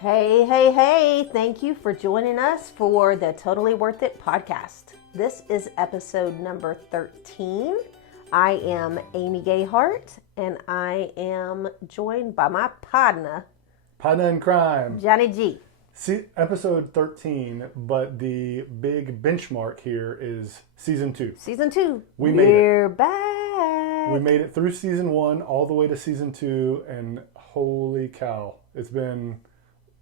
Hey, hey, hey. Thank you for joining us for the Totally Worth It podcast. This is episode number 13. I am Amy Gayhart, and I am joined by my partner in crime. Johnny G. See, episode 13, but the big benchmark here is season 2. Season 2. We're back. We made it through season 1 all the way to season 2, and holy cow,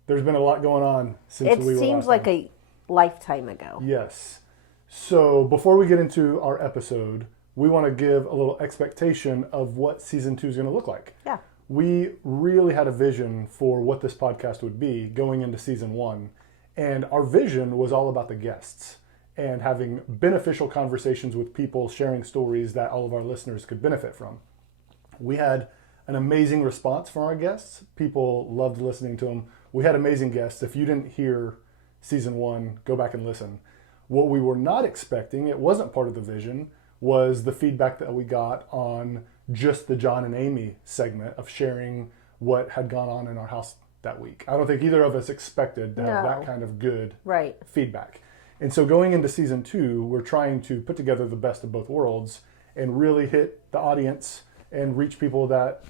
there's been a lot going on since we were It seems like a lifetime ago. Yes. So before we get into our episode, we want to give a little expectation of what season 2 is going to look like. Yeah. We really had a vision for what this podcast would be going into season 1. And our vision was all about the guests and having beneficial conversations with people, sharing stories that all of our listeners could benefit from. We had an amazing response from our guests. People loved listening to them. We had amazing guests. If you didn't hear season 1, go back and listen. What we were not expecting, it wasn't part of the vision, was the feedback that we got on just the John and Amy segment of sharing what had gone on in our house that week. I don't think either of us expected to have that kind of good feedback. And so going into season 2, we're trying to put together the best of both worlds and really hit the audience and reach people that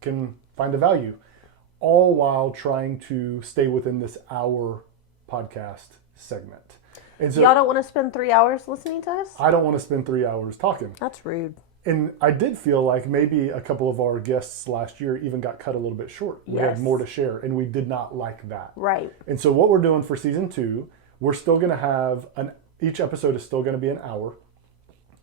can find a value, all while trying to stay within this hour podcast segment. And so, y'all don't want to spend 3 hours listening to us? I don't want to spend 3 hours talking. That's rude. And I did feel like maybe a couple of our guests last year even got cut a little bit short. We had more to share, and we did not like that. Right. And so what we're doing for season 2, we're still going to have each episode is still going to be an hour.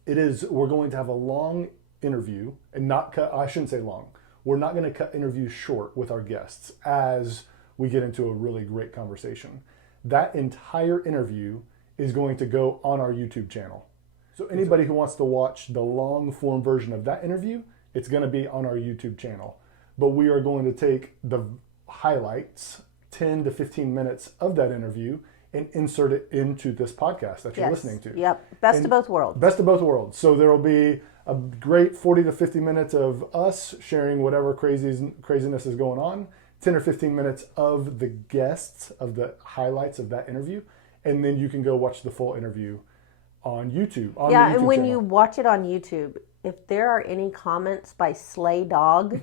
We're going to have a long interview and not cut, I shouldn't say long. We're not going to cut interviews short with our guests as we get into a really great conversation. That entire interview is going to go on our YouTube channel. So anybody who wants to watch the long form version of that interview, it's going to be on our YouTube channel. But we are going to take the highlights, 10 to 15 minutes of that interview, and insert it into this podcast that you're listening to. Yep. Best of both worlds. Best of both worlds. So there will be a great 40 to 50 minutes of us sharing whatever craziness is going on, 10 or 15 minutes of the guests, of the highlights of that interview, and then you can go watch the full interview on YouTube. And when you watch it on YouTube, if there are any comments by Slay Dog,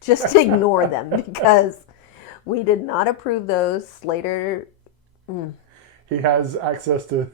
just ignore them because we did not approve those. Slater... He has access to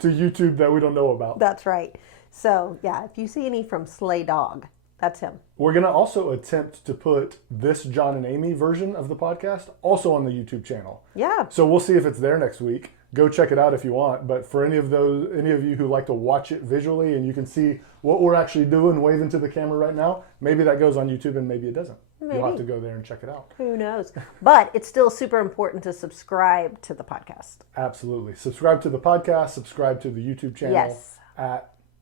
YouTube that we don't know about. That's right. So, yeah, if you see any from Slay Dog, that's him. We're going to also attempt to put this John and Amy version of the podcast also on the YouTube channel. Yeah. So we'll see if it's there next week. Go check it out if you want. But for any of you who like to watch it visually and you can see what we're actually doing, waving to the camera right now, maybe that goes on YouTube and maybe it doesn't. Maybe. You'll have to go there and check it out. Who knows? But it's still super important to subscribe to the podcast. Absolutely. Subscribe to the podcast. Subscribe to the YouTube channel. Yes.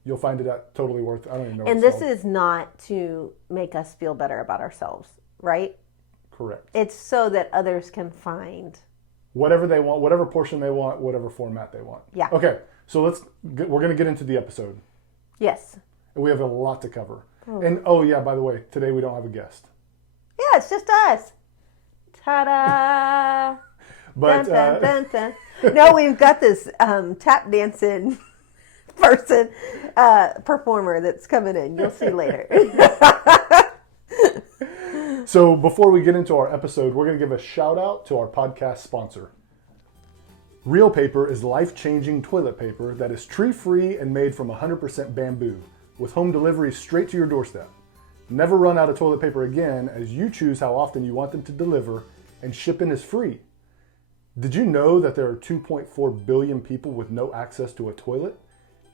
You'll find it at Totally Worth. I don't even know. And this is not to make us feel better about ourselves, right? Correct. It's so that others can find whatever they want, whatever portion they want, whatever format they want. Yeah. Okay. So we're going to get into the episode. Yes. And we have a lot to cover. And by the way, today we don't have a guest. Yeah, it's just us. Ta-da! But dun, dun, dun, dun. No, we've got this tap dancing performer that's coming in. You'll see later. So before we get into our episode, we're going to give a shout out to our podcast sponsor. Real Paper is life-changing toilet paper that is tree-free and made from 100% bamboo, with home delivery straight to your doorstep. Never run out of toilet paper again, as you choose how often you want them to deliver, and shipping is free. Did you know that there are 2.4 billion people with no access to a toilet?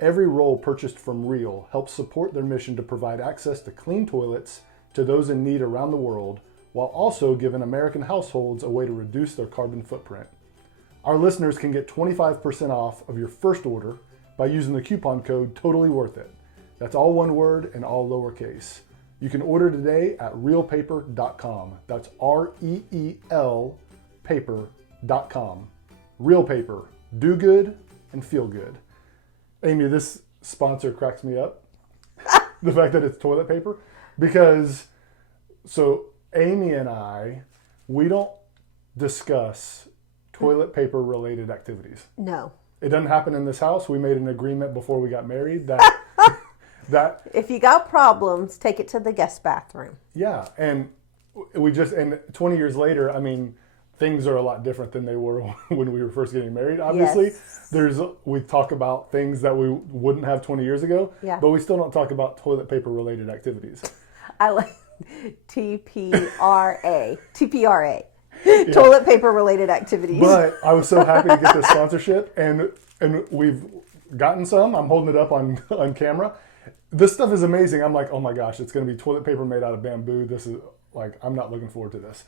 Every roll purchased from Real helps support their mission to provide access to clean toilets to those in need around the world, while also giving American households a way to reduce their carbon footprint. Our listeners can get 25% off of your first order by using the coupon code TOTALLYWORTHIT. That's all one word and all lowercase. You can order today at realpaper.com. That's REEL paper.com. Real Paper. Do good and feel good. Amy, this sponsor cracks me up. The fact that it's toilet paper. Because, so Amy and we don't discuss toilet paper related activities. No. It doesn't happen in this house. We made an agreement before we got married that if you got problems, take it to the guest bathroom. Yeah, and 20 years later, I mean, things are a lot different than they were when we were first getting married. Obviously, Yes. we talk about things that we wouldn't have 20 years ago, Yeah. but we still don't talk about toilet paper related activities. I like TPRA. Toilet paper related activities. But I was so happy to get this sponsorship, and we've gotten some. I'm holding it up on camera. This stuff is amazing. I'm like, oh my gosh, it's going to be toilet paper made out of bamboo. This is like, I'm not looking forward to this.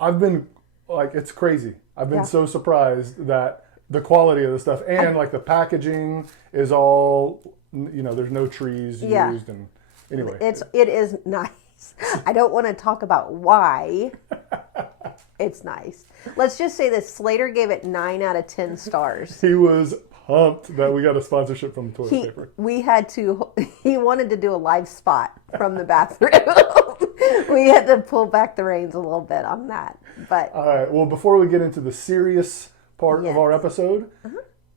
I've been like, it's crazy. I've been so surprised that the quality of the stuff and like the packaging is all, there's no trees used, and anyway, it is nice. I don't want to talk about why. It's nice. Let's just say that Slater gave it 9 out of 10 stars. He was pumped that we got a sponsorship from toilet paper. He wanted to do a live spot from the bathroom. We had to pull back the reins a little bit on that. But all right. Well, before we get into the serious part of our episode,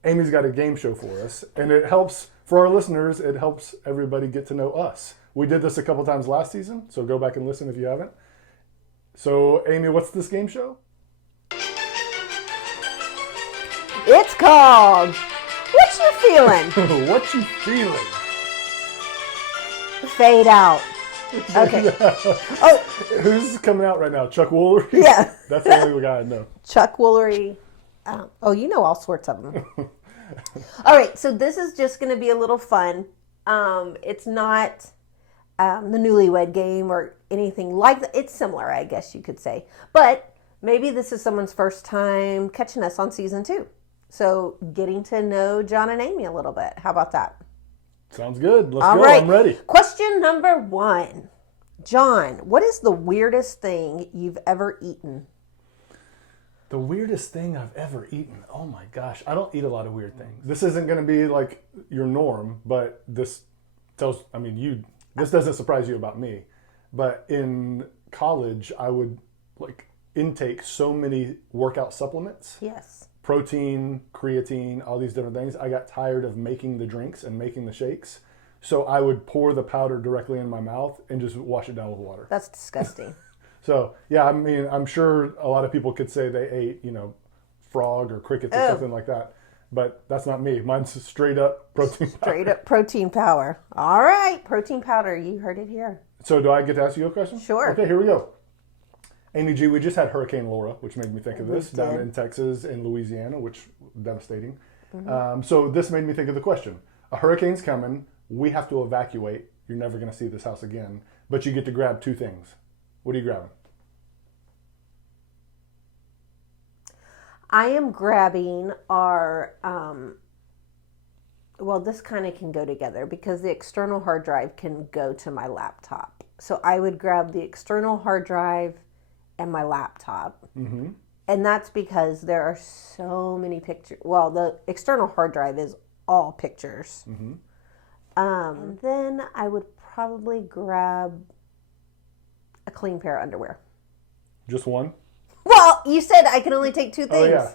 Amy's got a game show for us, and it helps for our listeners. It helps everybody get to know us. We did this a couple times last season, so go back and listen if you haven't. So, Amy, what's this game show? it's called What You Feeling? What you feeling? Fade out. Okay. Oh, Who's coming out right now? Chuck Woolery? yeah. That's the only guy I know. Chuck Woolery. You know all sorts of them. All right, so this is just going to be a little fun. It's not the newlywed game or anything like that. It's similar, I guess you could say. But maybe this is someone's first time catching us on season 2. So getting to know John and Amy a little bit. How about that? Sounds good. Let's All go. right. I'm ready. Question number 1. John, what is the weirdest thing you've ever eaten? The weirdest thing I've ever eaten. Oh my gosh. I don't eat a lot of weird things. This isn't going to be like your norm, but this doesn't surprise you about me. But in college, I would like intake so many workout supplements. Yes. Protein, creatine, all these different things. I got tired of making the drinks and making the shakes. So I would pour the powder directly in my mouth and just wash it down with water. That's disgusting. So, yeah, I mean, I'm sure a lot of people could say they ate, frog or crickets or something like that. But that's not me. Mine's straight up protein powder. Straight up protein powder. All right, protein powder. You heard it here. So do I get to ask you a question? Sure. Okay, here we go. Amy G, we just had Hurricane Laura, which made me think of this, down in Texas and Louisiana, which devastating. So this made me think of the question. A hurricane's coming. We have to evacuate. You're never going to see this house again. But you get to grab 2 things. What are you grabbing? I am grabbing our, this kind of can go together because the external hard drive can go to my laptop. So I would grab the external hard drive and my laptop. Mm-hmm. And that's because there are so many pictures. Well, the external hard drive is all pictures. Mm-hmm. Then I would probably grab a clean pair of underwear. Just one? Well, you said I can only take 2 things. Oh, yeah.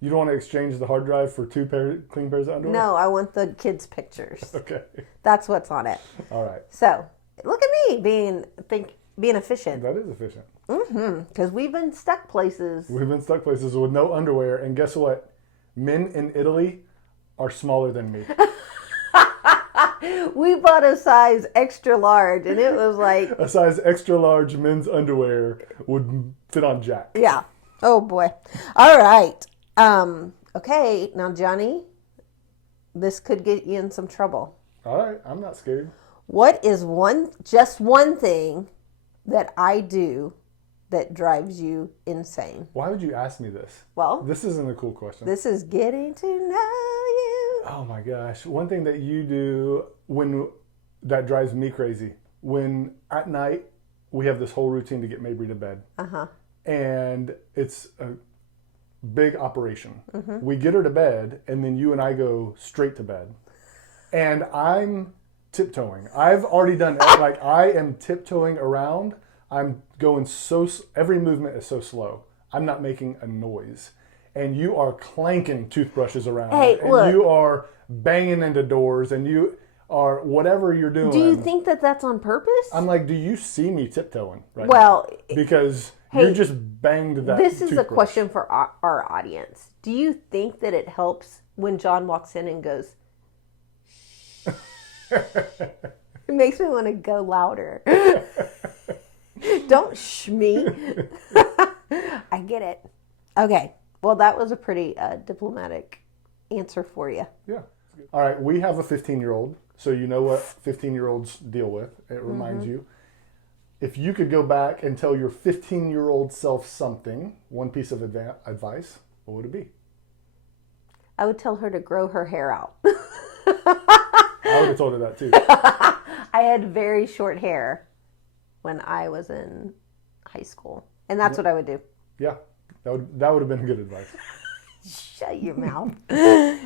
You don't want to exchange the hard drive for 2 clean pairs of underwear? No, I want the kids' pictures. Okay. That's what's on it. All right. So, look at me being efficient. That is efficient. Because we've been stuck places. We've been stuck places with no underwear, and guess what? Men in Italy are smaller than me. We bought a size extra large, and it was like... A size extra large men's underwear would fit on Jack. Yeah. Oh, boy. All right. Okay. Now, Johnny, this could get you in some trouble. All right. I'm not scared. What is just one thing that I do that drives you insane? Why would you ask me this? Well, this isn't a cool question. This is getting to know you. Oh my gosh. One thing that you do that drives me crazy, when at night we have this whole routine to get Mabry to bed. Uh-huh. And it's a big operation. Mm-hmm. We get her to bed, and then you and I go straight to bed. And I'm tiptoeing. I've already done I am tiptoeing around. I'm going every movement is so slow. I'm not making a noise. And you are clanking toothbrushes around. Hey, and look. you are banging into doors, and you are, whatever you're doing. Do you think that that's on purpose? I'm like, do you see me tiptoeing right Well, now? Because hey, you just banged that this is a toothbrush. question for our audience. Do you think that it helps when John walks in and goes, it makes me want to go louder. Don't shh me. I get it. Okay. Well, that was a pretty diplomatic answer for you. Yeah. All right. We have a 15-year-old, so you know what 15-year-olds deal with. It reminds you. If you could go back and tell your 15-year-old self something, one piece of advice, what would it be? I would tell her to grow her hair out. I would have told her that too. I had very short hair when I was in high school, and that's what I would do. Yeah, that would have been good advice. Shut your mouth.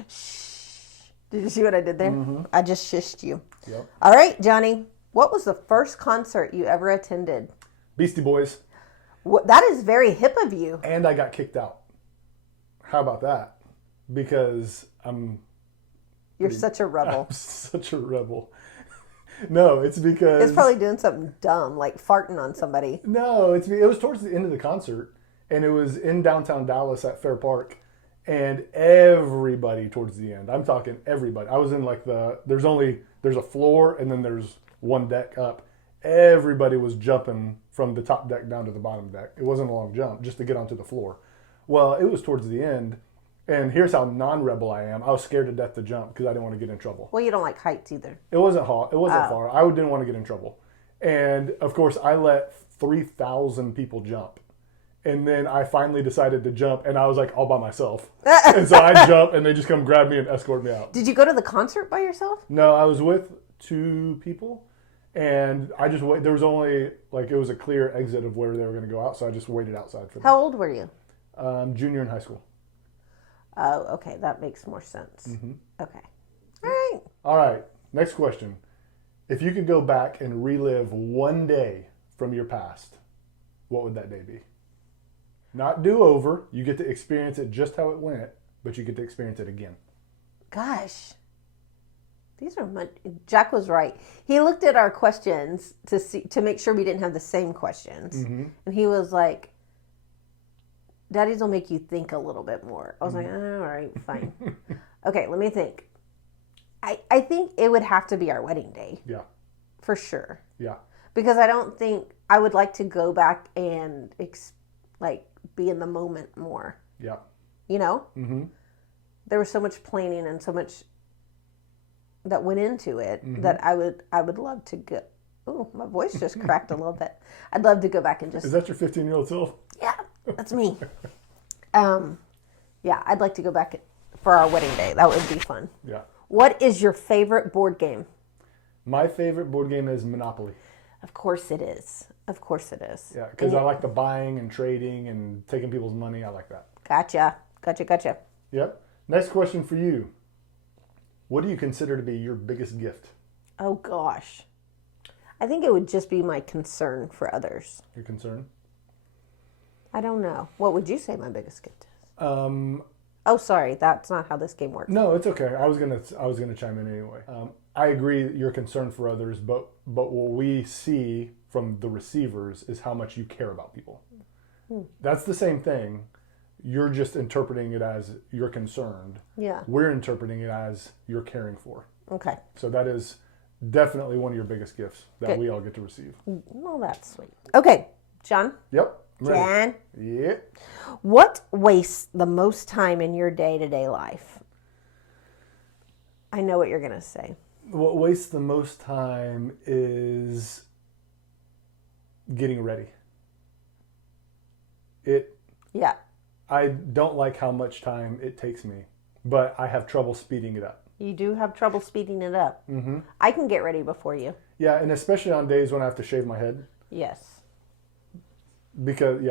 Shh. Did you see what I did there? I just shushed you. Yep. All right, Johnny. What was the first concert you ever attended? Beastie Boys. That is very hip of you. And I got kicked out. How about that? Because You're such a rebel. I'm such a rebel. No, it's because... It's probably doing something dumb, like farting on somebody. No, it was towards the end of the concert, and it was in downtown Dallas at Fair Park, and everybody towards the end, I'm talking everybody. I was in like there's a floor, and then there's one deck up. Everybody was jumping from the top deck down to the bottom deck. It wasn't a long jump, just to get onto the floor. Well, it was towards the end, and here's how non-rebel I am. I was scared to death to jump because I didn't want to get in trouble. Well, you don't like heights either. It wasn't hot. It wasn't far. I didn't want to get in trouble. And, of course, I let 3,000 people jump. And then I finally decided to jump, and I was like all by myself. And so I jump, and they just come grab me and escort me out. Did you go to the concert by yourself? No, I was with 2 people. And I just wait. There was only, it was a clear exit of where they were going to go out, so I just waited outside for them. How old were you? Junior in high school. Oh, okay. That makes more sense. Mm-hmm. Okay. All right. All right. Next question. If you could go back and relive one day from your past, what would that day be? Not do over. You get to experience it just how it went, but you get to experience it again. Gosh. These are Jack was right. He looked at our questions to make sure we didn't have the same questions. Mm-hmm. And he was like, Daddy's will make you think a little bit more. I was like, all right, fine. Okay, let me think. I think it would have to be our wedding day. Yeah. For sure. Yeah. Because I don't think I would like to go back and be in the moment more. Yeah. You know? Mm-hmm. There was so much planning and so much that went into it that I would love to go. Oh, my voice just cracked a little bit. I'd love to go back and just... Is that your 15-year-old self? Yeah, that's me. Yeah, I'd like to go back for our wedding day. That would be fun. Yeah. What is your favorite board game? My favorite board game is Monopoly. Of course it is. Of course it is. Yeah, because I like the buying and trading and taking people's money. I like that. Gotcha. Yep. Next question for you. What do you consider to be your biggest gift? Oh, gosh. I think it would just be my concern for others. Your concern? I don't know. What would you say my biggest gift is? Oh, sorry. That's not how this game works. No, it's okay. I was gonna chime in anyway. I agree that you're concerned for others, but what we see from the receivers is how much you care about people. That's the same thing. You're just interpreting it as you're concerned. Yeah. We're interpreting it as you're caring for. Okay. So that is definitely one of your biggest gifts that we all get to receive. Well, that's sweet. Okay, John. Yep. I'm ready. John. Yeah. What wastes the most time in your day-to-day life? I know what you're going to say. What wastes the most time is getting ready. Yeah. I don't like how much time it takes me, but I have trouble speeding it up. You do have trouble speeding it up. Mm-hmm. I can get ready before you. Yeah, and especially on days when I have to shave my head. Yes. Because,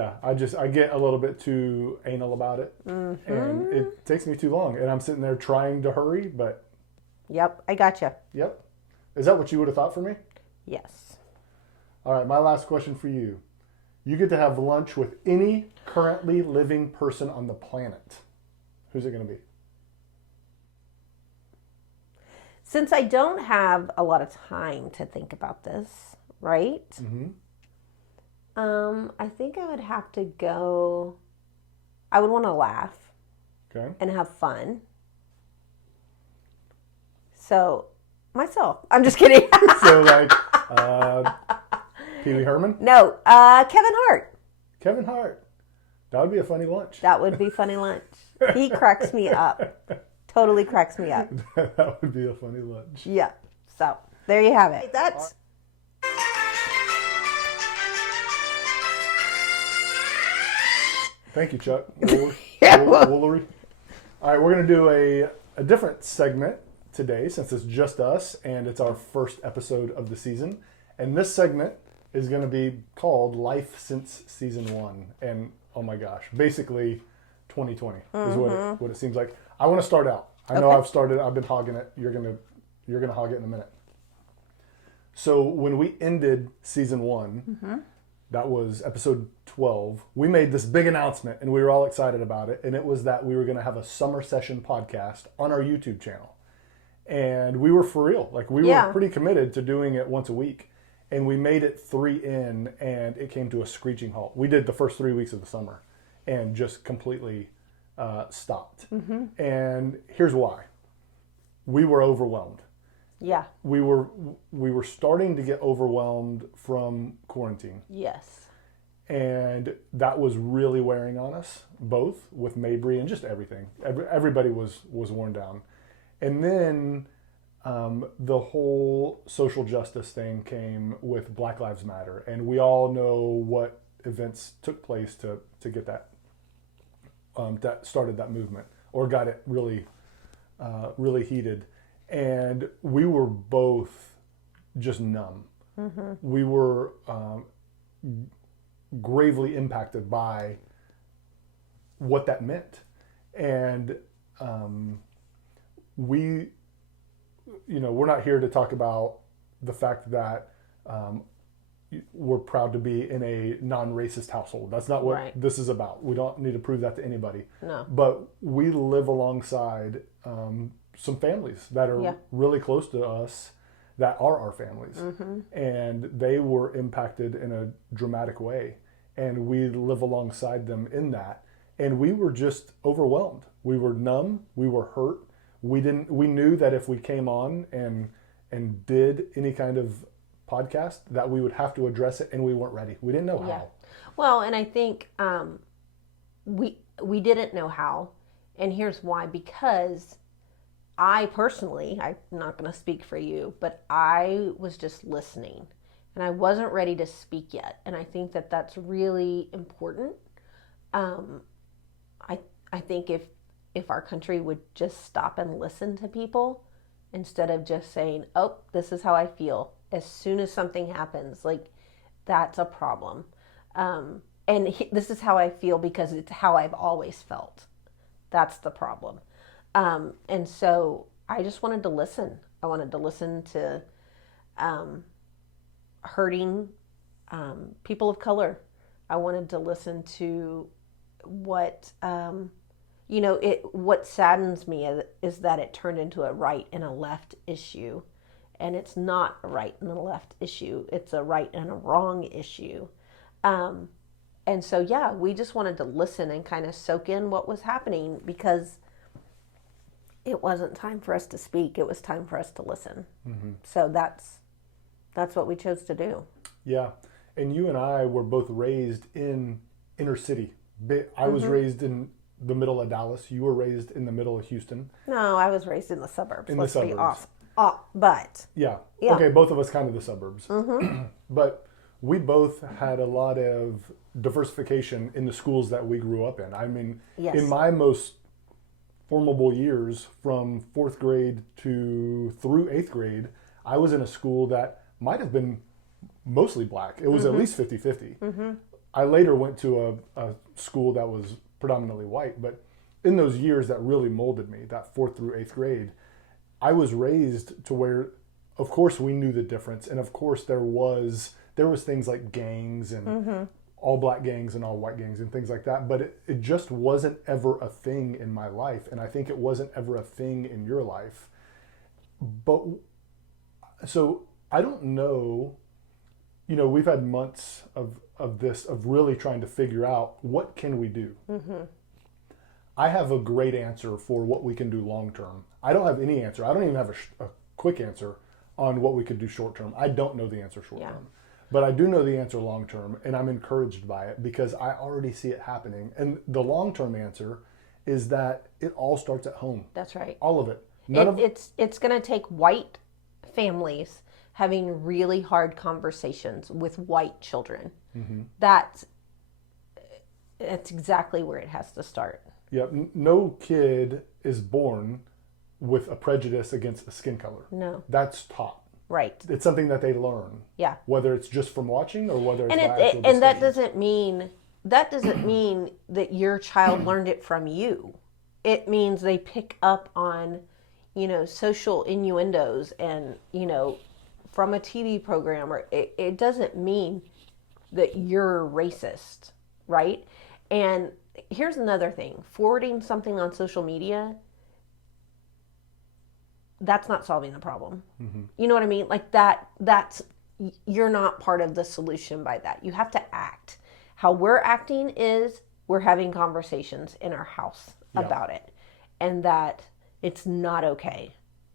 I get a little bit too anal about it. Mm-hmm. And it takes me too long. And I'm sitting there trying to hurry, but... Yep, I gotcha. Yep. Is that what you would have thought for me? Yes. All right, my last question for you. You get to have lunch with any currently living person on the planet. Who's it going to be? Since I don't have a lot of time to think about this, right? Mm-hmm. I think I would have to go. I would want to laugh Okay. and have fun. So, myself. I'm just kidding. So, like, Pee Wee Herman? No, Kevin Hart. Kevin Hart. That would be a funny lunch. That would be funny lunch. He cracks me up. Totally cracks me up. That would be a funny lunch. Yeah. So, there you have it. That's... Thank you, Chuck. Yeah. Woolery. All right, we're going to do a different segment today since it's just us and it's our first episode of the season. And this segment is going to be called Life Since Season 1. And oh my gosh, basically 2020 is what it seems like. I want to start out. I know I've been hogging it. You're going to hog it in a minute. So when we ended Season 1, that was episode 12, we made this big announcement and we were all excited about it. And it was that we were going to have a summer session podcast on our YouTube channel. And we were for real. Like, we were pretty committed to doing it once a week. And we made it 3 in and it came to a screeching halt. We did the first 3 weeks of the summer and just completely stopped. And here's why. We were overwhelmed. Yeah. We were starting to get overwhelmed from quarantine. Yes. And that was really wearing on us, both with Mabry and just everything. Everybody was worn down. And then the whole social justice thing came with Black Lives Matter. And we all know what events took place to get that, that started that movement or got it really, really heated. And we were both just numb. We were gravely impacted by what that meant. And we're not here to talk about the fact that we're proud to be in a non-racist household. That's not what this is about. We don't need to prove that to anybody. No. But we live alongside some families that are really close to us that are our families. And they were impacted in a dramatic way. And we live alongside them in that. And we were just overwhelmed. We were numb. We were hurt. We knew that if we came on and did any kind of podcast that we would have to address it, and we weren't ready. We didn't know how. Well, and I think we didn't know how. And here's why. Because I personally, I'm not going to speak for you, but I was just listening and I wasn't ready to speak yet. And I think that that's really important. I think if our country would just stop and listen to people instead of just saying, oh, this is how I feel. As soon as something happens, like, that's a problem. This is how I feel because it's how I've always felt. That's the problem. And so I just wanted to listen. I wanted to listen to hurting people of color. I wanted to listen to what, what saddens me is that it turned into a right and a left issue. And it's not a right and a left issue. It's a right and a wrong issue. And so, we just wanted to listen and kind of soak in what was happening because it wasn't time for us to speak. It was time for us to listen. So that's what we chose to do. Yeah. And you and I were both raised in inner city. I was raised in the middle of Dallas. You were raised in the middle of Houston. No, I was raised in the suburbs. In the suburbs. But. Yeah. Okay, both of us kind of the suburbs. But we both had a lot of diversification in the schools that we grew up in. I mean, in my most formable years, from 4th grade through 8th grade, I was in a school that might have been mostly black. It was at least 50-50. I later went to a school that was predominantly white, but in those years that really molded me, that 4th through 8th grade, I was raised to where, of course, we knew the difference. And of course, there was there was things like gangs and all black gangs and all white gangs and things like that, but it just wasn't ever a thing in my life, and I think it wasn't ever a thing in your life. But so I don't know, we've had months of this, of really trying to figure out what can we do. I have a great answer for what we can do long term. I don't have any answer. I don't even have a quick answer on what we could do short term. I don't know the answer short term. But I do know the answer long term, and I'm encouraged by it because I already see it happening. And the long term answer is that it all starts at home. That's right. All of it. It's going to take white families having really hard conversations with white children. That's exactly where it has to start. Yeah. No kid is born with a prejudice against a skin color. No. That's taught. Right. It's something that they learn. Yeah. Whether it's just from watching or whether it's and that doesn't mean that your child learned it from you. It means they pick up on, social innuendos and, from a TV program, or it doesn't mean that you're racist, right? And here's another thing. Forwarding something on social media, that's not solving the problem. You know what I mean? Like that's you're not part of the solution by that. You have to act. How we're acting is we're having conversations in our house about it, and that it's not okay.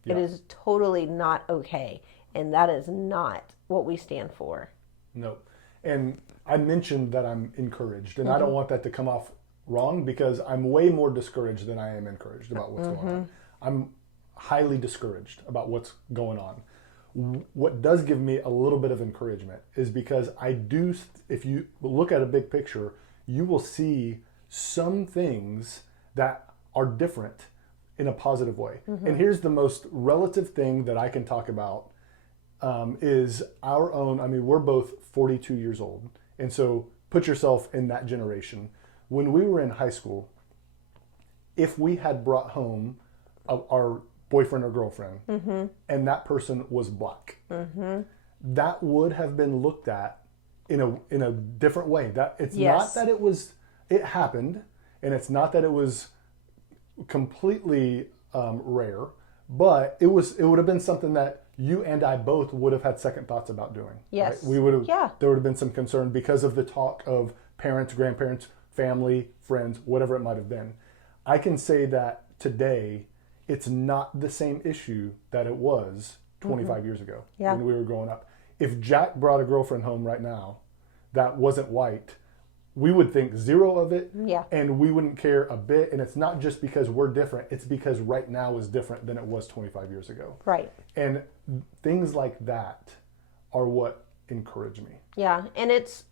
It is totally not okay, and that is not what we stand for. No. And I mentioned that I'm encouraged, and I don't want that to come off wrong, because I'm way more discouraged than I am encouraged about what's going on. I'm highly discouraged about what's going on. What does give me a little bit of encouragement is because if you look at a big picture, you will see some things that are different in a positive way. And here's the most relative thing that I can talk about is our own. I mean, we're both 42 years old. And so put yourself in that generation. When we were in high school, if we had brought home our boyfriend or girlfriend, and that person was black, that would have been looked at in a different way. That it's not that it happened, and it's not that it was completely rare, but it would have been something that you and I both would have had second thoughts about doing. Yes, right? We would have. There would have been some concern because of the talk of parents, grandparents, family, friends, whatever it might have been. I can say that today, it's not the same issue that it was 25 years ago when we were growing up. If Jack brought a girlfriend home right now that wasn't white, we would think zero of it, and we wouldn't care a bit. And it's not just because we're different. It's because right now is different than it was 25 years ago. Right. And things like that are what encourage me. Yeah, and it's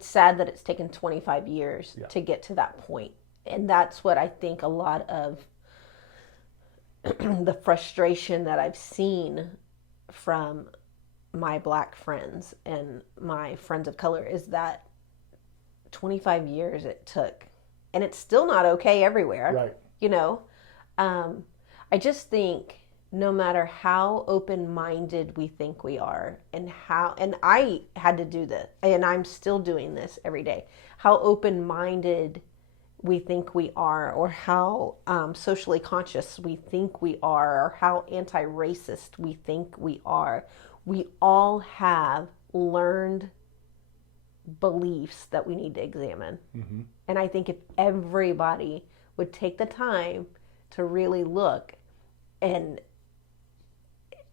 sad that it's taken 25 years to get to that point. And that's what I think a lot of the frustration that I've seen from my black friends and my friends of color is that 25 years it took, and it's still not okay everywhere. Right. I just think no matter how open-minded we think we are, and I had to do this, and I'm still doing this every day, how open-minded we think we are, or how socially conscious we think we are, or how anti-racist we think we are. We all have learned beliefs that we need to examine. And I think if everybody would take the time to really look, and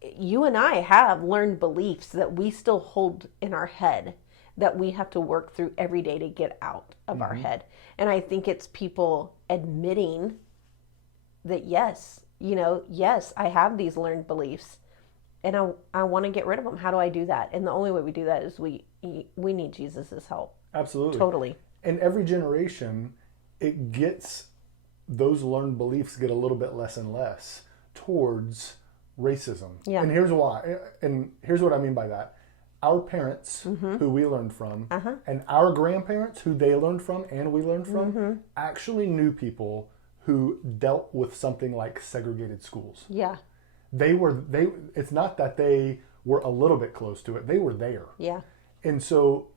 you and I have learned beliefs that we still hold in our head that we have to work through every day to get out of our head. And I think it's people admitting that, yes, I have these learned beliefs, and I want to get rid of them. How do I do that? And the only way we do that is we need Jesus's help. Absolutely. Totally. And every generation, those learned beliefs get a little bit less and less towards racism. Yeah. And here's why. And here's what I mean by that. Our parents, who we learned from, and our grandparents, who they learned from and we learned from, actually knew people who dealt with something like segregated schools. Yeah. It's not that they were a little bit close to it. They were there. Yeah. And so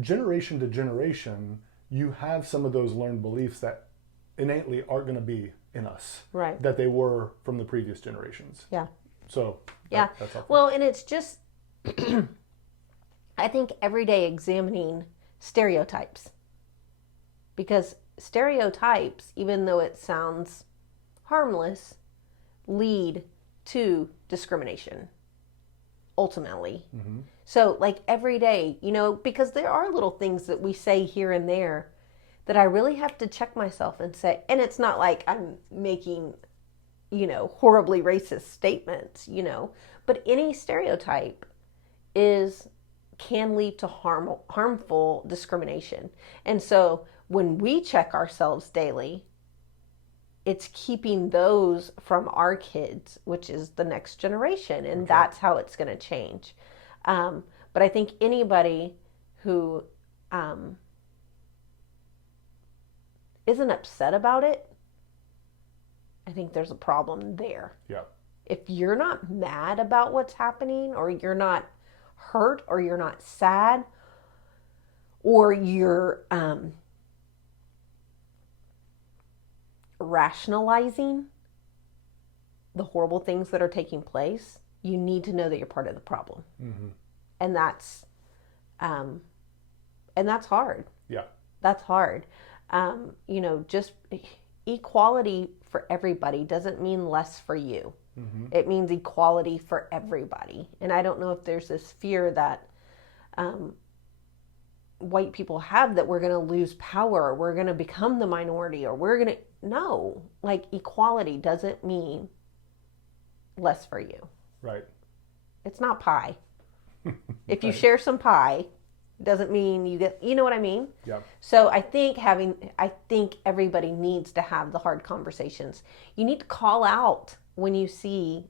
generation to generation, you have some of those learned beliefs that innately aren't going to be in us. Right. That they were from the previous generations. Yeah. So yeah. That's helpful. Well, and it's just, I think every day examining stereotypes. Because stereotypes, even though it sounds harmless, lead to discrimination, ultimately. Mm-hmm. So, like every day, because there are little things that we say here and there that I really have to check myself and say, and it's not like I'm making, horribly racist statements, but any stereotype can lead to harmful discrimination. And so when we check ourselves daily, it's keeping those from our kids, which is the next generation. And that's how it's going to change. But I think anybody who isn't upset about it, I think there's a problem there. Yeah. If you're not mad about what's happening, or you're not hurt, or you're not sad, or you're rationalizing the horrible things that are taking place, you need to know that you're part of the problem. Mm-hmm. And that's hard. Yeah. That's hard. Just equality for everybody doesn't mean less for you. Mm-hmm. It means equality for everybody. And I don't know if there's this fear that white people have that we're going to lose power, we're going to become the minority, or no, like equality doesn't mean less for you. Right. It's not pie. If you share some pie, doesn't mean you get, you know what I mean? Yeah. So I think everybody needs to have the hard conversations. You need to call out when you see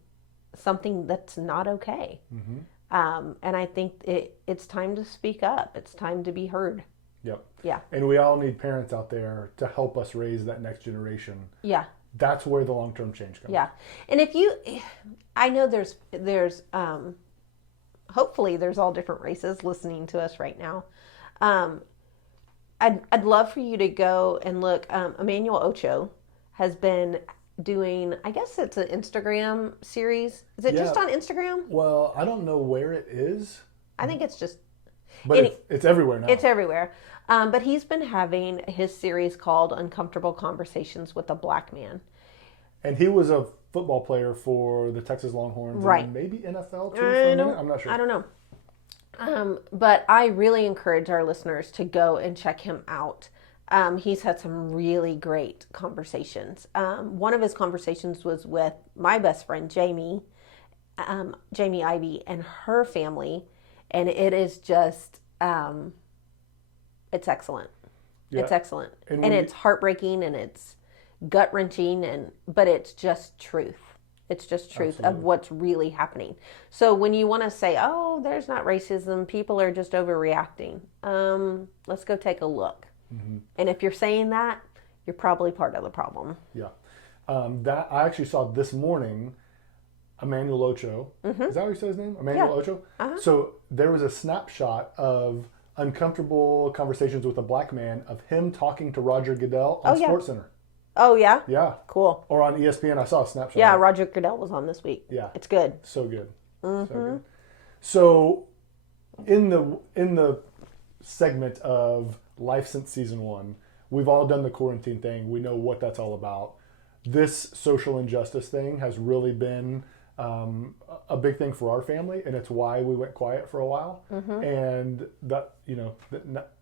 something that's not okay. Mm-hmm. And I think it's time to speak up. It's time to be heard. Yep. Yeah. And we all need parents out there to help us raise that next generation. Yeah. That's where the long-term change comes. Yeah. And I know there's hopefully there's all different races listening to us right now. I'd love for you to go and look. Emmanuel Ocho has been doing, I guess it's an Instagram series. Is it just on Instagram? Well, I don't know where it is. I think it's just... But it's everywhere now. It's everywhere. But he's been having his series called Uncomfortable Conversations with a Black Man. And he was a football player for the Texas Longhorns. Right. And maybe NFL too for a minute. I'm not sure. I don't know. But I really encourage our listeners to go and check him out. He's had some really great conversations. One of his conversations was with my best friend, Jamie Ivy, and her family. And it is just, it's excellent. Yeah. It's excellent. And it's heartbreaking, and it's gut-wrenching, but it's just truth. It's just truth Absolutely. Of what's really happening. So when you want to say, oh, there's not racism, people are just overreacting, let's go take a look. Mm-hmm. And if you're saying that, you're probably part of the problem. Yeah. That I actually saw this morning, Emmanuel Ocho. Mm-hmm. Is that how you say his name? Emmanuel Ocho? Uh-huh. So there was a snapshot of Uncomfortable Conversations with a Black Man of him talking to Roger Goodell on SportsCenter. Oh, yeah? Yeah. Cool. Or on ESPN, I saw a snapshot. Yeah, Roger Goodell was on this week. Yeah. It's good. So good. Mm-hmm. So good. So in the segment of Life Since Season 1, we've all done the quarantine thing. We know what that's all about. This social injustice thing has really been a big thing for our family, and it's why we went quiet for a while. Mm-hmm. And that,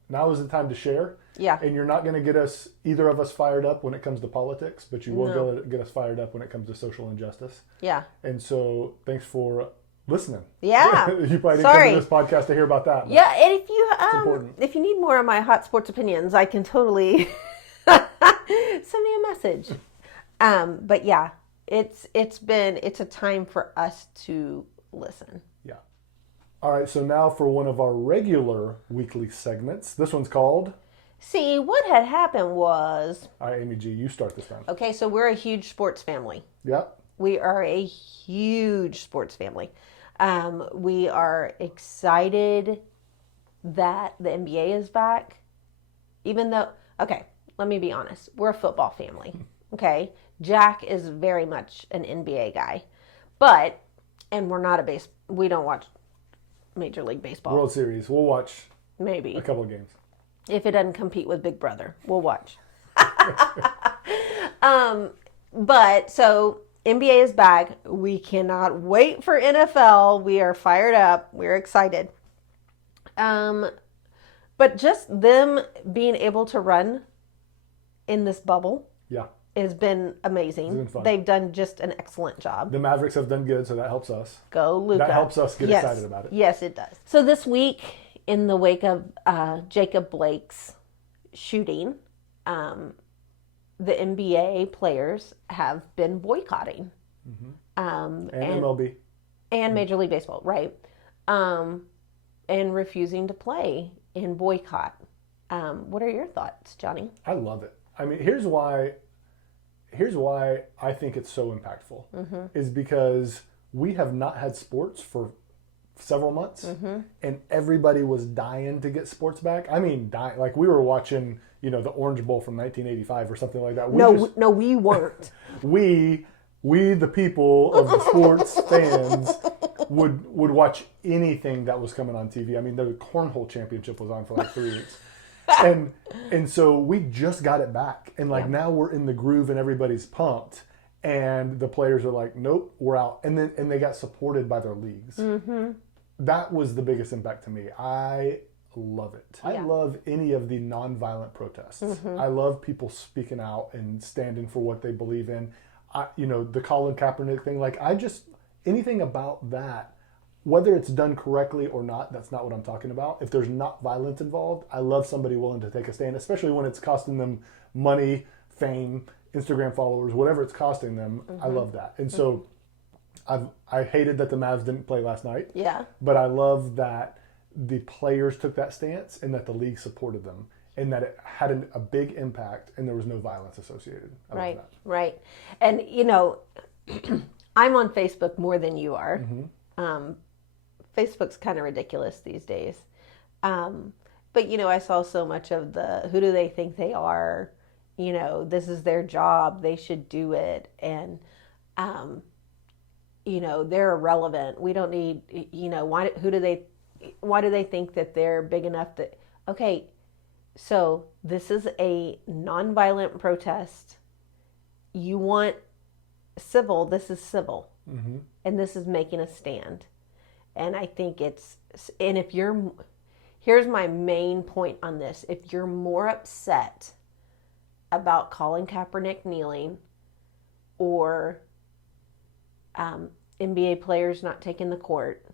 now is the time to share. Yeah. And you're not going to get either of us fired up when it comes to politics, but you will get us fired up when it comes to social injustice. Yeah. And so thanks for listening. Yeah. You probably didn't come to this podcast to hear about that. Yeah. And if you need more of my hot sports opinions, I can totally send me a message. But yeah, it's a time for us to listen. Yeah. All right. So now for one of our regular weekly segments. This one's called... See, what had happened was... All right, Amy G, you start this time. Okay, so we're a huge sports family. Yeah. We are a huge sports family. We are excited that the NBA is back. Even though, okay, let me be honest. We're a football family, okay? Jack is very much an NBA guy. But, and we're not we don't watch Major League Baseball. World Series. We'll watch maybe a couple of games. If it doesn't compete with Big Brother, we'll watch. But so NBA is back. We cannot wait for NFL. We are fired up. We're excited. But just them being able to run in this bubble, has been amazing. It's been fun. They've done just an excellent job. The Mavericks have done good, so that helps us. Go Luka. That helps us get excited about it. Yes, it does. So this week, in the wake of Jacob Blake's shooting, the NBA players have been boycotting. And MLB. And Major League Baseball, right? And refusing to play in boycott. What are your thoughts, Johnny? I love it. I mean, here's why I think it's so impactful is because we have not had sports for several months and everybody was dying to get sports back. I mean, like we were watching, the Orange Bowl from 1985 or something like that. We weren't. we, the people of the sports fans, would watch anything that was coming on TV. I mean, the Cornhole Championship was on for like 3 weeks. And so we just got it back. And now we're in the groove and everybody's pumped. And the players are like, nope, we're out. And they got supported by their leagues. That was the biggest impact to me. I love it. I love any of the nonviolent protests. I love people speaking out and standing for what they believe in. The Colin Kaepernick thing, anything about that, whether it's done correctly or not, that's not what I'm talking about. If there's not violence involved, I love somebody willing to take a stand, especially when it's costing them money, fame, Instagram followers, whatever it's costing them. I love that. And so I hated that the Mavs didn't play last night. Yeah. But I love that the players took that stance and that the league supported them and that it had a big impact and there was no violence associated. I love that. Right. And, I'm on Facebook more than you are. Facebook's kind of ridiculous these days. But, I saw so much of who do they think they are? This is their job. They should do it. And, they're irrelevant. We don't need, why do they think that they're big enough that, okay, so this is a nonviolent protest. You want civil, this is civil. And this is making a stand. And I think here's my main point on this. If you're more upset about Colin Kaepernick kneeling or NBA players not taking the court,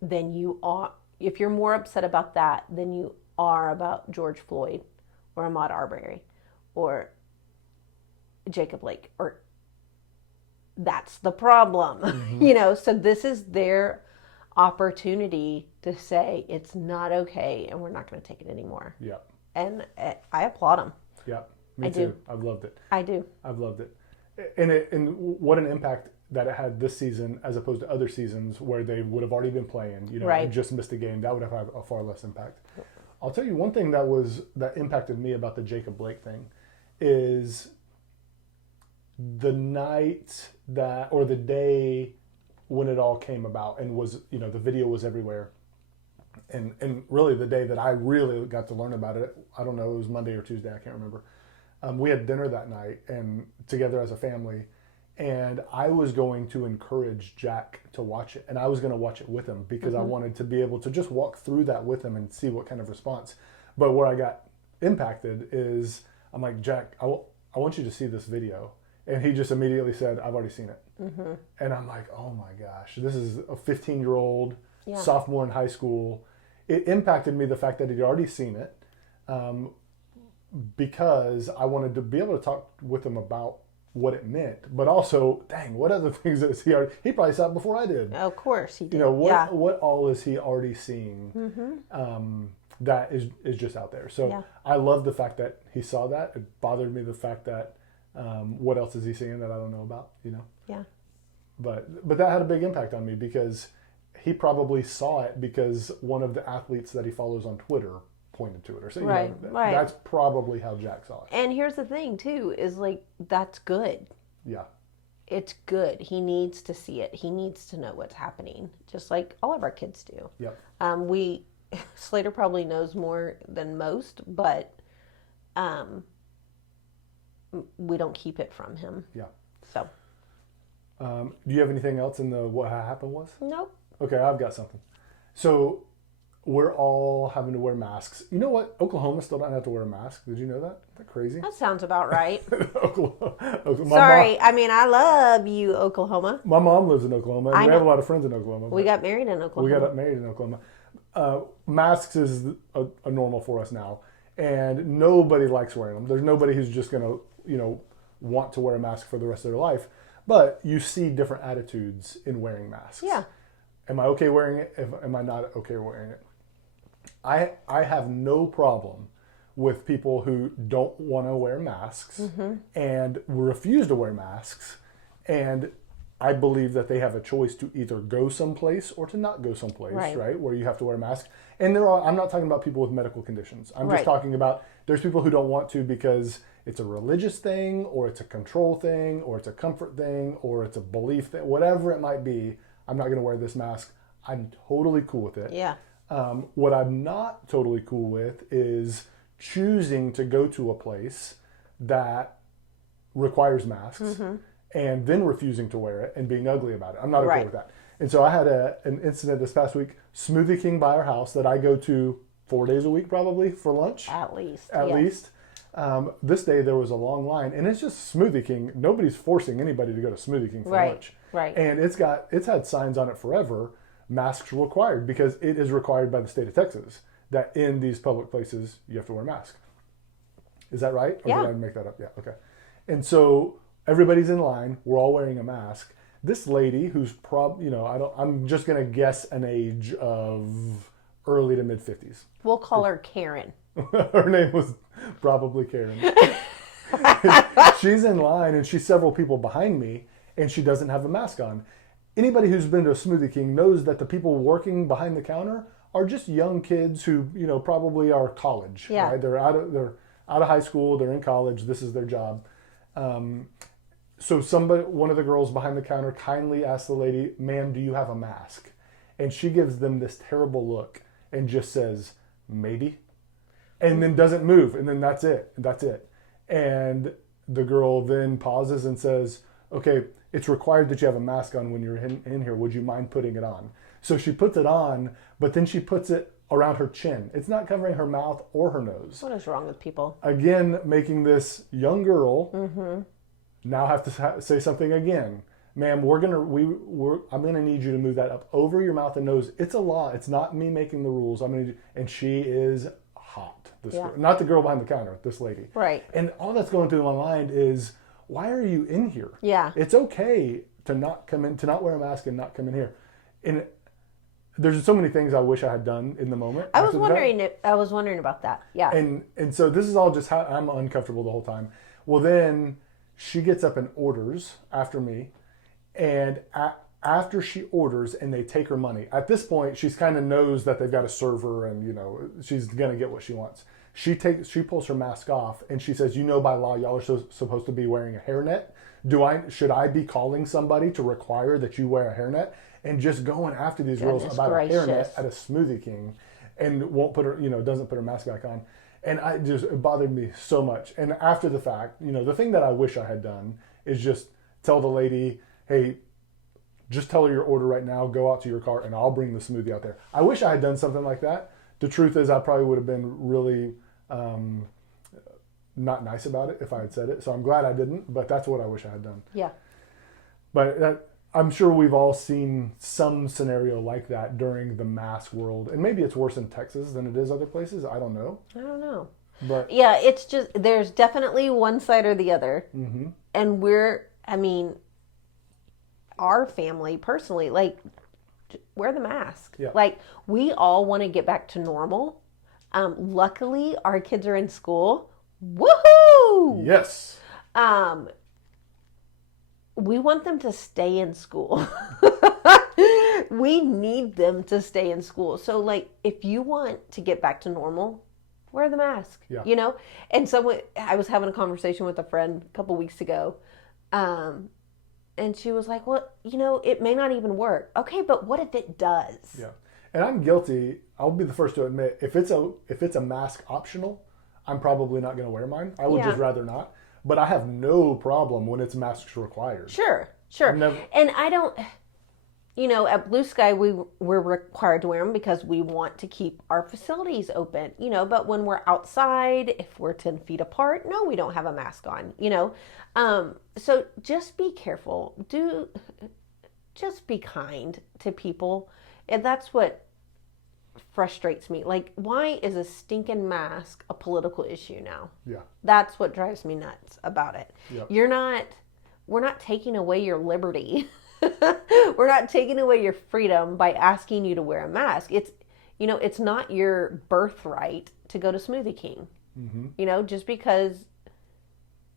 then if you're more upset about that than you are about George Floyd or Ahmaud Arbery or Jacob Blake, or that's the problem. So this is their opportunity to say it's not okay and we're not going to take it anymore. Yeah. And I applaud them. Yeah, me too. I've loved it. I do. I've loved it. And what an impact that it had this season as opposed to other seasons where they would have already been playing, and just missed a game. That would have had a far less impact. I'll tell you one thing that impacted me about the Jacob Blake thing is the night or the day when it all came about and was, the video was everywhere. And really the day that I really got to learn about it, I don't know, it was Monday or Tuesday, I can't remember. We had dinner that night and together as a family, and I was going to encourage Jack to watch it, and I was going to watch it with him because I wanted to be able to just walk through that with him and see what kind of response. But where I got impacted is I'm like, Jack, I want you to see this video. And he just immediately said, I've already seen it. And I'm like, oh my gosh, this is a 15-year-old sophomore in high school. It impacted me, the fact that he'd already seen it, because I wanted to be able to talk with him about what it meant. But also, dang, what other things is he probably saw it before I did. Of course he did. What all is he already seeing that is just out there. So I love the fact that he saw that. It bothered me the fact that what else is he seeing that I don't know about, Yeah. But that had a big impact on me because he probably saw it because one of the athletes that he follows on Twitter pointed to it, or so. Right. That's probably how Jack saw it. And here's the thing too, is like, that's good. Yeah. It's good. He needs to see it. He needs to know what's happening, just like all of our kids do. Yep. Slater probably knows more than most, but we don't keep it from him. Yeah. So. Do you have anything else in the what happened was? Nope. Okay, I've got something. So we're all having to wear masks. You know what? Oklahoma still doesn't have to wear a mask. Did you know that? Isn't that crazy? That sounds about right. Oklahoma. Sorry. I mean, I love you, Oklahoma. My mom lives in Oklahoma. And we have a lot of friends in Oklahoma. We got married in Oklahoma. We got married in Oklahoma. Masks is a normal for us now. And nobody likes wearing them. There's nobody who's just going to, want to wear a mask for the rest of their life. But you see different attitudes in wearing masks. Yeah. Am I okay wearing it? Am I not okay wearing it? I have no problem with people who don't want to wear masks and refuse to wear masks. And I believe that they have a choice to either go someplace or to not go someplace, right? Where you have to wear a mask. And I'm not talking about people with medical conditions. I'm just talking about there's people who don't want to because it's a religious thing, or it's a control thing, or it's a comfort thing, or it's a belief thing, whatever it might be. I'm not going to wear this mask. I'm totally cool with it. Yeah. What I'm not totally cool with is choosing to go to a place that requires masks and then refusing to wear it and being ugly about it. I'm not okay with that. And so I had an incident this past week, Smoothie King by our house, that I go to 4 days a week probably for lunch. At least. At least. This day there was a long line, and it's just Smoothie King. Nobody's forcing anybody to go to Smoothie King for lunch. Right. And it's had signs on it forever, masks required, because it is required by the state of Texas that in these public places you have to wear a mask. Is that right? Or did I make that up? Yeah, okay. And so everybody's in line. We're all wearing a mask. This lady who's I'm just going to guess an age of early to mid 50s. We'll call her Karen. Her name was probably Karen. She's in line and she's several people behind me and she doesn't have a mask on. Anybody who's been to a Smoothie King knows that the people working behind the counter are just young kids who, probably are college. Yeah. Right? They're out of high school, they're in college, this is their job. So one of the girls behind the counter kindly asks the lady, "Ma'am, do you have a mask?" And she gives them this terrible look and just says, "Maybe." And then doesn't move, and then that's it. And the girl then pauses and says, "Okay, it's required that you have a mask on when you're in here. Would you mind putting it on?" So she puts it on, but then she puts it around her chin. It's not covering her mouth or her nose. What is wrong with people? Again, making this young girl now have to say something again. "Ma'am, I'm gonna need you to move that up over your mouth and nose. It's a law. It's not me making the rules. And she is hot. Girl, not the girl behind the counter. This lady. Right. And all that's going through my mind is, why are you in here? Yeah. It's okay to not come in, to not wear a mask and not come in here. And there's so many things I wish I had done in the moment. I was wondering about that. Yeah. And so this is all just how I'm uncomfortable the whole time. Well, then she gets up and orders after me, and after she orders and they take her money, at this point she's kind of knows that they've got a server and she's gonna get what she wants. She pulls her mask off and she says, "By law y'all are supposed to be wearing a hairnet. Should I be calling somebody to require that you wear a hairnet?" And just going after these girls about a hairnet at a Smoothie King, and won't put her, doesn't put her mask back on. And it bothered me so much. And after the fact, the thing that I wish I had done is just tell the lady, "Hey, just tell her your order right now, go out to your car and I'll bring the smoothie out there." I wish I had done something like that. The truth is I probably would have been really not nice about it if I had said it. So I'm glad I didn't, but that's what I wish I had done. Yeah. But I'm sure we've all seen some scenario like that during the mask world. And maybe it's worse in Texas than it is other places. I don't know. But yeah, it's just, there's definitely one side or the other. Mm-hmm. And our family personally, wear the mask. Yeah. We all want to get back to normal. Luckily, our kids are in school. Woohoo! Yes. We want them to stay in school. We need them to stay in school. So, like, if you want to get back to normal, wear the mask. Yeah. You know? And I was having a conversation with a friend a couple weeks ago. And she was like, well, it may not even work. Okay, but what if it does? Yeah. And I'm guilty. I'll be the first to admit, if it's a mask optional, I'm probably not going to wear mine. I would just rather not. But I have no problem when it's masks required. Sure. And I don't, at Blue Sky, we're required to wear them because we want to keep our facilities open, but when we're outside, if we're 10 feet apart, no, we don't have a mask on, so just be careful. Just be kind to people. And that's what frustrates me. Like, why is a stinking mask a political issue now? Yeah. That's what drives me nuts about it. Yep. We're not taking away your liberty. We're not taking away your freedom by asking you to wear a mask. It's not your birthright to go to Smoothie King. Mm-hmm. Just because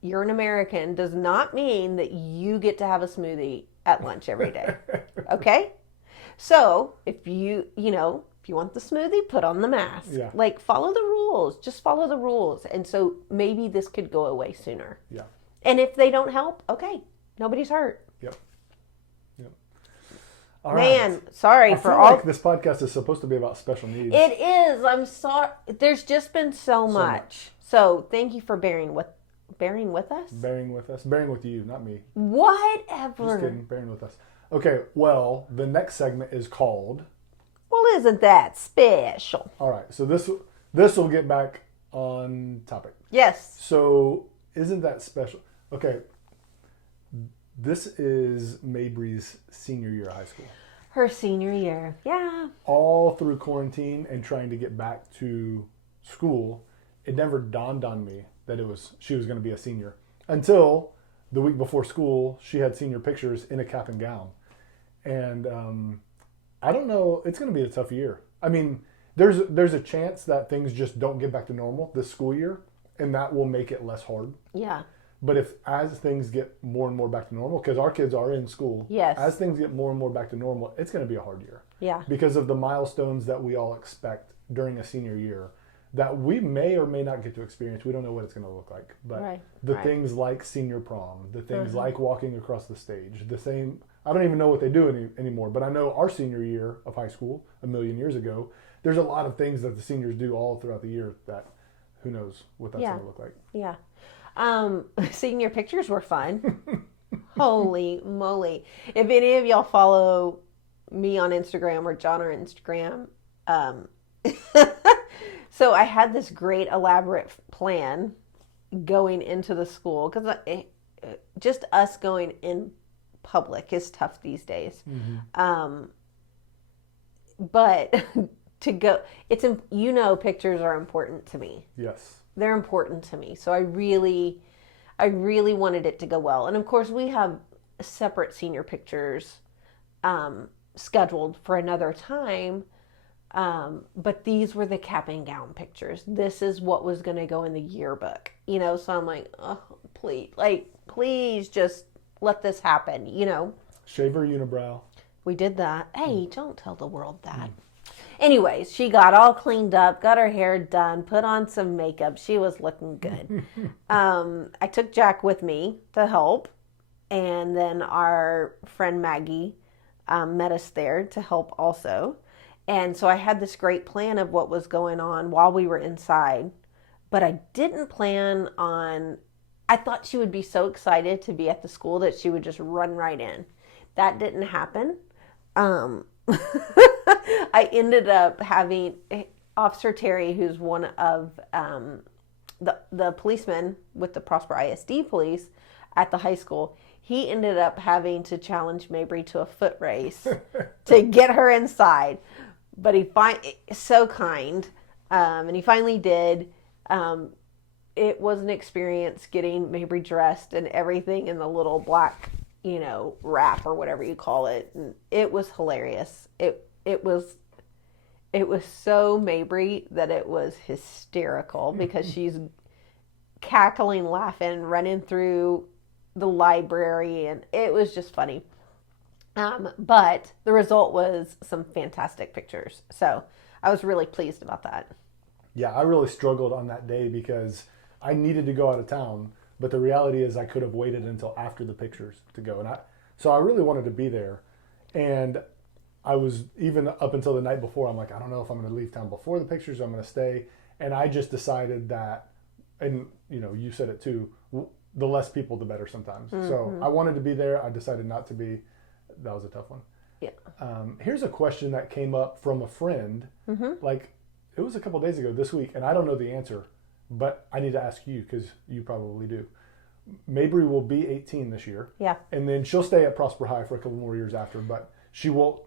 you're an American does not mean that you get to have a smoothie at lunch every day. Okay? So if you want the smoothie, put on the mask. Yeah. Like, follow the rules. Just follow the rules. And so maybe this could go away sooner. Yeah. And if they don't help, okay, nobody's hurt. Yep. All right. Sorry I for feel all. like this podcast is supposed to be about special needs. It is. I'm sorry. There's just been so much. So thank you for bearing with us. Bearing with you, not me. Whatever. Just kidding. Bearing with us. Okay. Well, the next segment is called. Well, isn't that special? All right. So this will get back on topic. Yes. So isn't that special? Okay. This is Mabry's senior year of high school. Her senior year. Yeah. All through quarantine and trying to get back to school, it never dawned on me that she was going to be a senior until the week before school. She had senior pictures in a cap and gown, and I don't know. It's going to be a tough year. I mean, there's a chance that things just don't get back to normal this school year, and that will make it less hard. Yeah. But as things get more and more back to normal, because our kids are in school, yes, as things get more and more back to normal, it's going to be a hard year. Yeah. Because of the milestones that we all expect during a senior year that we may or may not get to experience. We don't know what it's going to look like. But things like senior prom, the things like walking across the stage, I don't even know what they do anymore, but I know our senior year of high school, a million years ago, there's a lot of things that the seniors do all throughout the year that who knows what that's going to look like. Yeah. Seeing your pictures were fun. Holy moly. If any of y'all follow me on Instagram or John on Instagram, so I had this great elaborate plan going into the school because just us going in public is tough these days. Mm-hmm. But to go, pictures are important to me. Yes. They're important to me. So I really wanted it to go well. And of course we have separate senior pictures scheduled for another time. But these were the cap and gown pictures. This is what was going to go in the yearbook, so I'm like, oh, please just let this happen, Shave her unibrow. We did that. Hey, don't tell the world that. Anyways, she got all cleaned up, got her hair done, put on some makeup. She was looking good. I took Jack with me to help. And then our friend Maggie met us there to help also. And so I had this great plan of what was going on while we were inside. But I didn't plan on... I thought she would be so excited to be at the school that she would just run right in. That didn't happen. I ended up having Officer Terry, who's one of the policemen with the Prosper ISD police at the high school. He ended up having to challenge Mabry to a foot race to get her inside. But so kind, and he finally did. It was an experience getting Mabry dressed and everything in the little black, wrap or whatever you call it. And it was hilarious. It was so Mabry that it was hysterical because she's cackling, laughing, running through the library, and it was just funny. But the result was some fantastic pictures. So I was really pleased about that. Yeah, I really struggled on that day because I needed to go out of town, but the reality is I could have waited until after the pictures to go. So I really wanted to be there. And I was even up until the night before, I'm like, I don't know if I'm going to leave town before the pictures, I'm going to stay. And I just decided that, and you said it too, the less people, the better sometimes. Mm-hmm. So I wanted to be there. I decided not to be. That was a tough one. Yeah. Here's a question that came up from a friend. Mm-hmm. Like, it was a couple days ago this week, and I don't know the answer, but I need to ask you because you probably do. Mabry will be 18 this year. Yeah. And then she'll stay at Prosper High for a couple more years after, but she will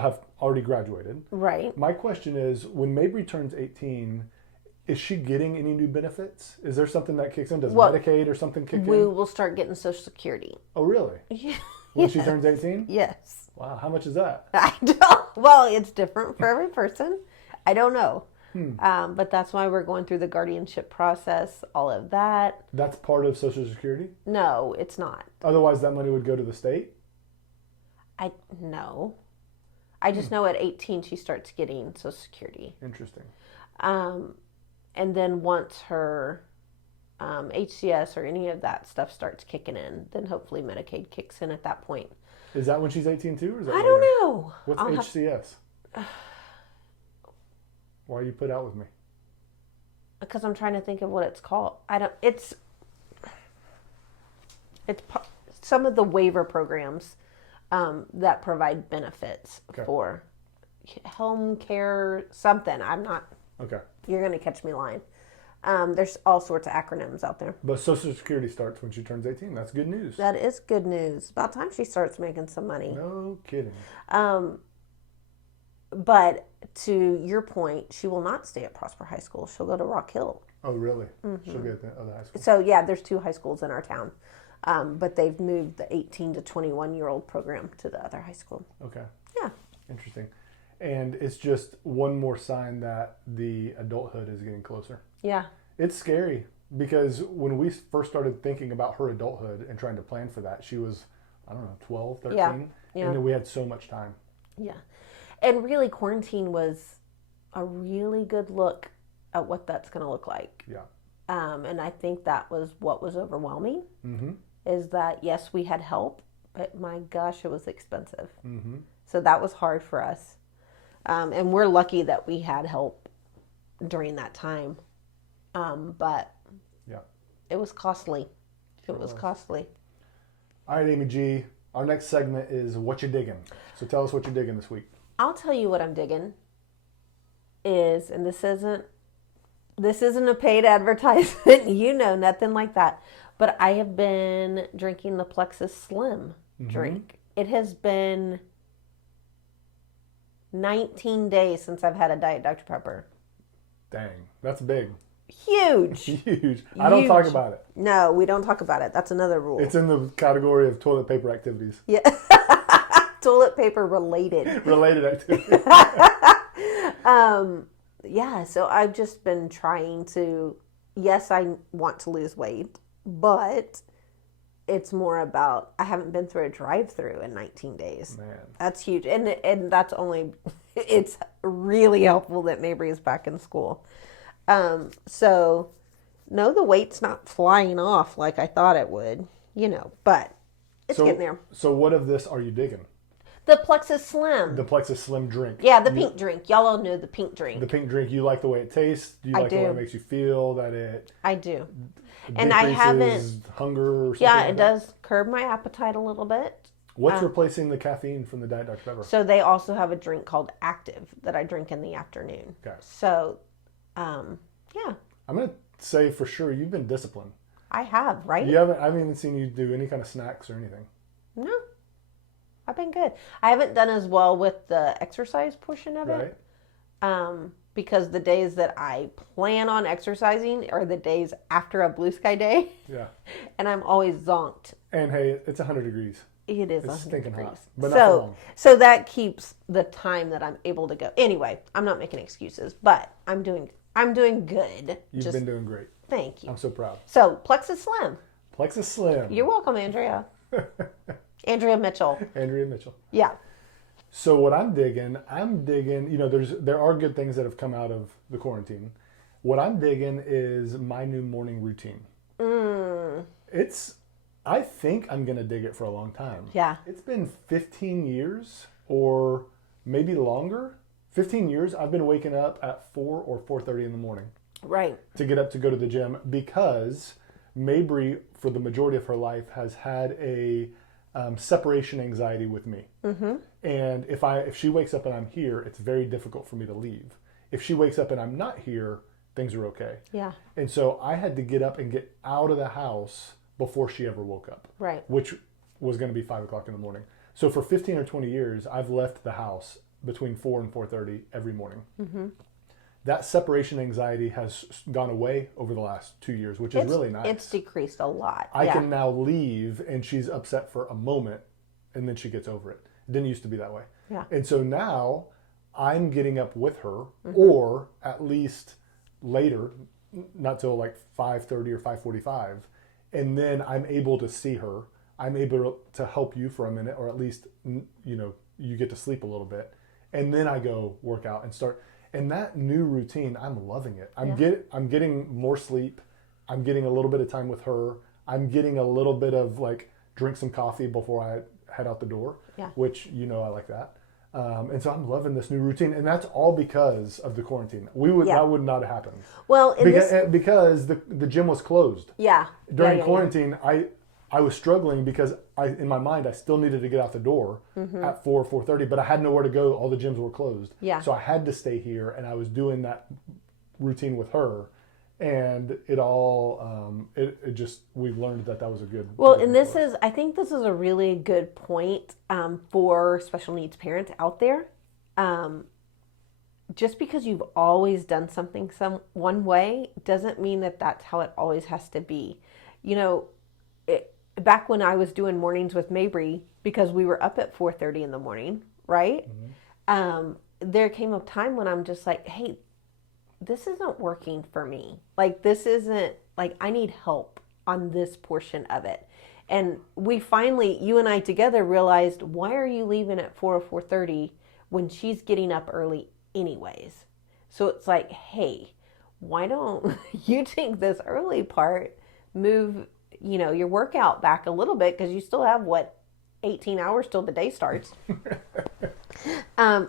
have already graduated. Right. My question is, when Mabry turns 18, is she getting any new benefits? Is there something that kicks in? Does Medicaid or something kick in? We will start getting Social Security. Oh, really? Yeah. When she turns 18? Yes. Wow, how much is that? I don't. Well, it's different for every person. I don't know. But that's why we're going through the guardianship process, all of that. That's part of Social Security? No, it's not. Otherwise, that money would go to the state? No. I just know at 18 she starts getting Social Security. Interesting. And then once her HCS or any of that stuff starts kicking in, then hopefully Medicaid kicks in at that point. Is that when she's 18 too? Or is that I don't know. What's HCS? Why are you put out with me? Because I'm trying to think of what it's called. It's some of the waiver programs that provide benefits for home care, something. I'm not. Okay. You're going to catch me lying. There's all sorts of acronyms out there. But Social Security starts when she turns 18. That's good news. That is good news. About time she starts making some money. No kidding. But to your point, she will not stay at Prosper High School. She'll go to Rock Hill. Oh, really? Mm-hmm. She'll go to the other high school. So, yeah, there's 2 high schools in our town. But they've moved the 18 to 21-year-old program to the other high school. Okay. Yeah. Interesting. And it's just one more sign that the adulthood is getting closer. Yeah. It's scary because when we first started thinking about her adulthood and trying to plan for that, she was, 12, 13. Yeah. And then we had so much time. Yeah. And really, quarantine was a really good look at what that's going to look like. Yeah. And I think that was what was overwhelming. Mm-hmm. Is that, yes, we had help, but my gosh, it was expensive. Mm-hmm. So that was hard for us. And we're lucky that we had help during that time. But it was costly. It was costly. All right, Amy G. Our next segment is What You Digging. So tell us what you're digging this week. I'll tell you what I'm digging is, and this isn't a paid advertisement, nothing like that. But I have been drinking the Plexus Slim drink. It has been 19 days since I've had a Diet Dr. Pepper. Dang, that's big. Huge. Huge. I don't talk about it. No, we don't talk about it. That's another rule. It's in the category of toilet paper activities. Yeah. Toilet paper related. Related activities. Yeah, so I've just been trying to, yes, I want to lose weight, but it's more about, I haven't been through a drive-through in 19 days. Man. That's huge. And that's only, it's really helpful that Mabry is back in school. So, no, the weight's not flying off like I thought it would, but it's getting there. So what of this are you digging? The Plexus Slim. The Plexus Slim drink. Yeah, the pink drink. Y'all all know the pink drink. The pink drink, you like the way it tastes? Do you like the way it makes you feel? That it I do. And I haven't hunger or something? Yeah, like it does curb my appetite a little bit. What's replacing the caffeine from the Diet Dr. Pepper? So they also have a drink called Active that I drink in the afternoon. Okay. So, yeah. I'm going to say for sure you've been disciplined. I have, right? I haven't even seen you do any kind of snacks or anything. No. I've been good. I haven't done as well with the exercise portion of it. Because the days that I plan on exercising are the days after a blue sky day. Yeah. And I'm always zonked. And hey, it's 100 degrees. It is 100 It's stinking degrees. hot. But not for long. So that keeps the time that I'm able to go. Anyway, I'm not making excuses, but I'm doing good. You've been doing great. Thank you. I'm so proud. So, Plexus Slim. Plexus Slim. You're welcome, Andrea. Andrea Mitchell. Andrea Mitchell. Yeah. So what I'm digging, there are good things that have come out of the quarantine. What I'm digging is my new morning routine. I think I'm going to dig it for a long time. Yeah. It's been 15 years or maybe longer. 15 years I've been waking up at 4 or 4:30 in the morning. Right. To get up to go to the gym because Mabry, for the majority of her life, has had a separation anxiety with me. Mm-hmm. And if she wakes up and I'm here, it's very difficult for me to leave. If she wakes up and I'm not here, things are okay. Yeah. And so I had to get up and get out of the house before she ever woke up. Right. Which was going to be 5 o'clock in the morning. So for 15 or 20 years, I've left the house between 4 and 4:30 every morning. Mm-hmm. That separation anxiety has gone away over the last 2 years, which is really nice. It's decreased a lot. I can now leave and she's upset for a moment and then she gets over it. It didn't used to be that way. Yeah. And so now I'm getting up with her or at least later, not till like 5:30 or 5:45. And then I'm able to see her. I'm able to help you for a minute, or at least, you get to sleep a little bit. And then I go work out and start. And that new routine, I'm loving it. I'm getting more sleep. I'm getting a little bit of time with her. I'm getting a little bit of drink some coffee before I head out the door, which, I like that. And so I'm loving this new routine. And that's all because of the quarantine. That would not have happened. Well, because the gym was closed. Yeah. During quarantine, I was struggling because in my mind, I still needed to get out the door at 4 or 4:30, but I had nowhere to go. All the gyms were closed. Yeah. So I had to stay here, and I was doing that routine with her. And it all, we've learned that was a good. Well, and I think this is a really good point for special needs parents out there. Just because you've always done something one way doesn't mean that that's how it always has to be. Back when I was doing mornings with Mabry, because we were up at 4:30 in the morning, right? Mm-hmm. There came a time when I'm just like, hey, this isn't working for me. This isn't, I need help on this portion of it. And we finally, you and I together, realized, why are you leaving at 4 or 4:30 when she's getting up early anyways? So it's like, hey, why don't you take this early part, move your workout back a little bit, because you still have 18 hours till the day starts.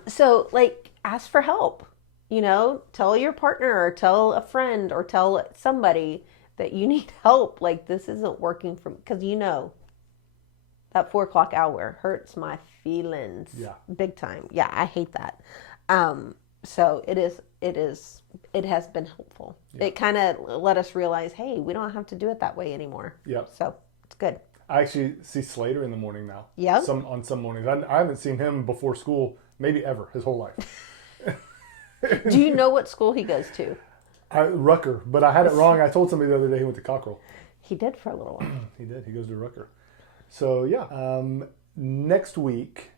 So ask for help, tell your partner or tell a friend or tell somebody that you need help. This isn't working for me, because that 4 o'clock hour hurts my feelings. Big time. Yeah. I hate that. So it has been helpful. Yeah. It kind of let us realize, hey, we don't have to do it that way anymore. Yeah. So it's good. I actually see Slater in the morning now. Yeah. On some mornings. I haven't seen him before school, maybe ever, his whole life. Do you know what school he goes to? Rucker, but I had it wrong. I told somebody the other day he went to Cockrell. He did for a little while. He did. He goes to Rucker. So yeah, next week,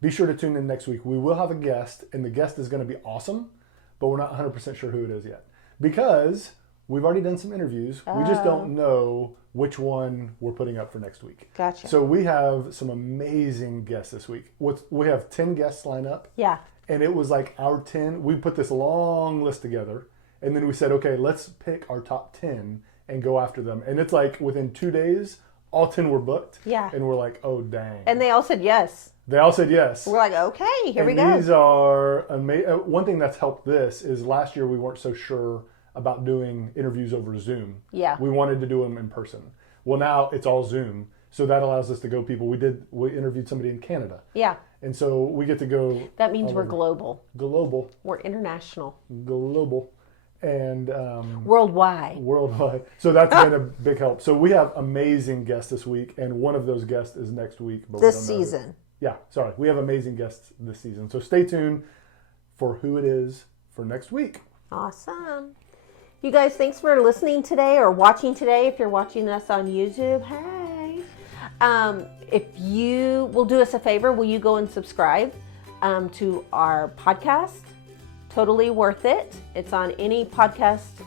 be sure to tune in next week. We will have a guest, and the guest is going to be awesome, but we're not 100% sure who it is yet, because we've already done some interviews. We just don't know which one we're putting up for next week. Gotcha. So we have some amazing guests this week. We have 10 guests lined up. Yeah. And it was our 10. We put this long list together, and then we said, okay, let's pick our top 10 and go after them. And it's within 2 days, all 10 were booked. Yeah. And we're like, oh, dang. And they all said yes. They all said yes. We're like, okay, here we go. These are amazing. One thing that's helped this is last year we weren't so sure about doing interviews over Zoom. Yeah. We wanted to do them in person. Well, now it's all Zoom. So that allows us to go people. We interviewed somebody in Canada. Yeah. And so we get to go. That means we're global. Global. We're international. Global. And worldwide. So that's been a big help. So we have amazing guests this week, and one of those guests is next week. But this season. Yeah, sorry. We have amazing guests this season. So stay tuned for who it is for next week. Awesome. You guys, thanks for listening today or watching today. If you're watching us on YouTube, hey. If you will do us a favor, will you go and subscribe to our podcast? Totally Worth It. It's on any podcast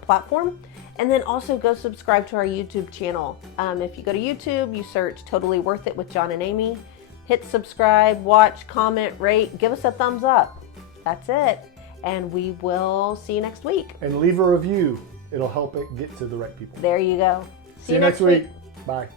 platform. And then also go subscribe to our YouTube channel. If you go to YouTube, you search Totally Worth It with John and Amy. Hit subscribe, watch, comment, rate, give us a thumbs up. That's it. And we will see you next week. And leave a review. It'll help it get to the right people. There you go. See you next week. Bye.